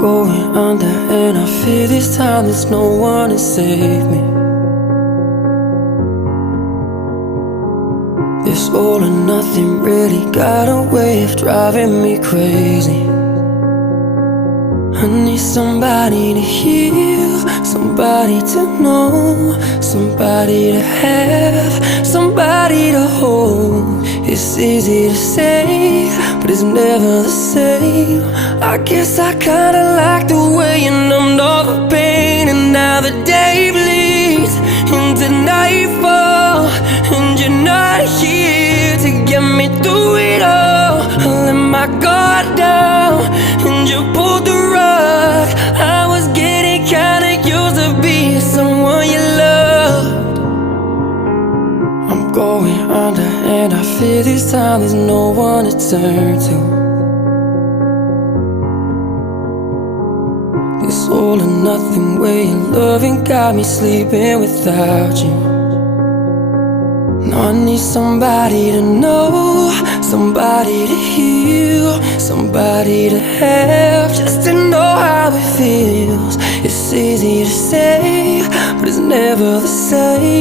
going under, and I fear this time there's no one to save me. This all or nothing really got a way of driving me crazy. I need somebody to heal, somebody to know, somebody to have, somebody to hold. It's easy to say, but it's never the same. I guess I kinda like the way you numbed all the pain, and now the day bleeds into nightfall, and you're not here to get me through it all. I let my guard down, and you pulled the rug. I was getting kinda used to being someone you loved. I'm going under, and I fear this time there's no one to turn to. This all or nothing way of loving got me sleeping without you. Now I need somebody to know, somebody to heal, somebody to have, just to know how it feels. It's easy to say, but it's never the same.